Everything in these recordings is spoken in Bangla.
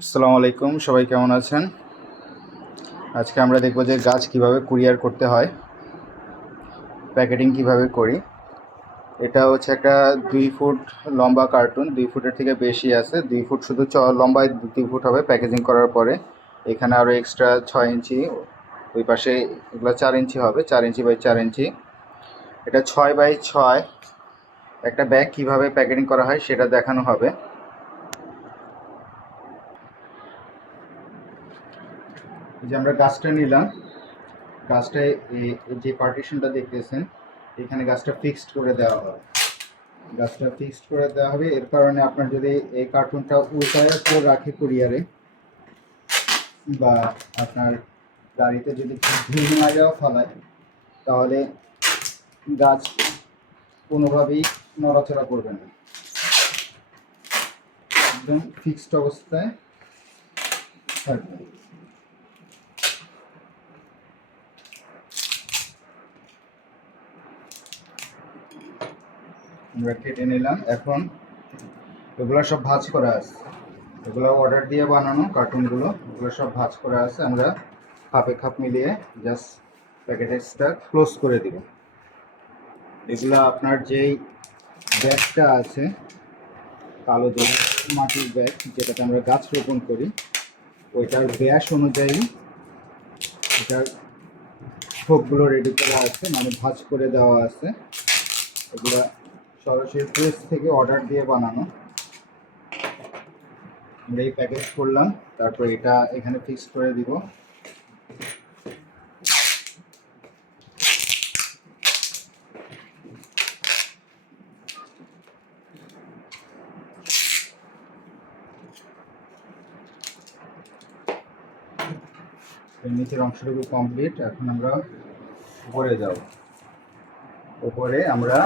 আসসালামু আলাইকুম, সবাই কেমন আছেন? আজকে আমরা দেখব যে গাছ কীভাবে কুরিয়ার করতে হয়, প্যাকেটিং কীভাবে করি। এটা হচ্ছে একটা দুই ফুট লম্বা কার্টুন, দুই ফুটের থেকে বেশি আছে। দুই ফুট শুধু চ, লম্বায় দুই ফুট হবে প্যাকেজিং করার পরে। এখানে আরও এক্সট্রা ছয় ইঞ্চি, ওই পাশে এগুলো চার ইঞ্চি হবে, চার ইঞ্চি বাই চার ইঞ্চি। এটা ছয় বাই ছয়, একটা ব্যাগ কীভাবে প্যাকেটিং করা হয় সেটা দেখানো হবে। যে আমরা গাছটা নিলাম গাছটায় যে পার্টিশনটা দেখতেছেন, এখানে গাছটা ফিক্সড করে দেওয়া হবে। গাছটা ফিক্সড করে দেওয়া হবে, এর কারণে আপনার যদি এই কার্টুনটা উল্টায় করে রাখে কুরিয়ারে, বা আপনার গাড়িতে যদি ধুল মারিয়াও ফেলায়, তাহলে গাছ কোনোভাবেই নড়াচড়া করবে না। একদম ফিক্সড অবস্থায় থাকবে। আমরা কেটে নিলাম। এখন এগুলো সব ভাঁজ করা আছে। এগুলো অর্ডার দিয়ে বানানো কার্টুনগুলো এগুলো সব ভাজ করা আছে। আমরা খাপে খাপ মিলিয়ে জাস্ট প্যাকেটেজটা ক্লোজ করে দিব। এগুলো আপনার যেই ব্যাগটা আছে, কালো যে মাটির ব্যাগ, যেটাতে আমরা গাছ রোপণ করি, ওইটার ব্যাস অনুযায়ী এটার থোকগুলো রেডি করা আছে মানে ভাজ করে দেওয়া আছে। এগুলা সরাসরি প্রেস থেকে অর্ডার দিয়ে বানানো। আমরা এই প্যাকেজ করলাম, তারপর এটা এখানে ফিক্স করে দিব। নিচের অংশটুকু কমপ্লিট এখন আমরা উপরে যাব। উপরে আমরা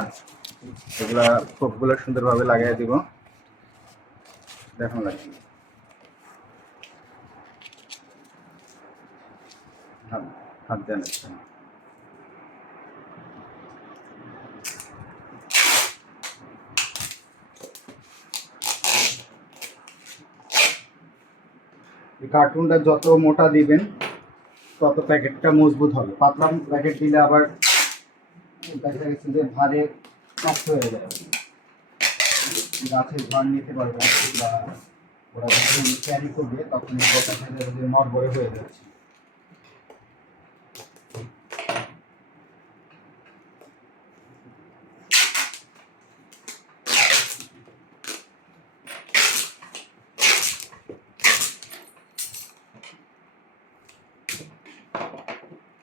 এগুলা খোপগুলো সুন্দরভাবে লাগিয়ে দিব। দেখুন লাগবে হাত দেন। কার্টুনটা যত মোটা দিবেন, তত প্যাকেটটা মজবুত হবে। পাতলা প্যাকেট দিলে আবার দেখা গেছে যে ভারে নষ্ট হয়ে যায়। নিতে পারবে বা ওরা যখন ক্যারি করবে, তখন যে নড়বড়ে হয়ে যাচ্ছে।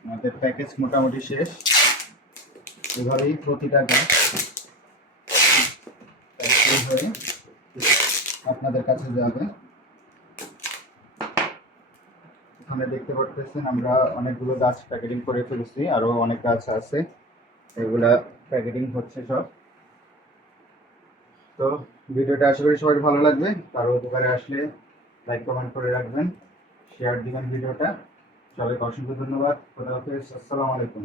আমাদের প্যাকেজ মোটামুটি শেষ। এভাবেই প্রতিটা গাছ আপনাদের কাছে যাবে। এখানে দেখতে পারতেছেন, আমরা অনেকগুলো গাছ প্যাকেটিং করে ফেলেছি, আরও অনেক গাছ আছে। এগুলা প্যাকেটিং হচ্ছে সব। তো ভিডিওটা আশা করি সবাই ভালো লাগবে। কারও উপকারে আসলে লাইক কমেন্ট করে রাখবেন শেয়ার দিবেন ভিডিওটা। সবাইকে অসংখ্য ধন্যবাদ। খোদা আসসালামু আলাইকুম।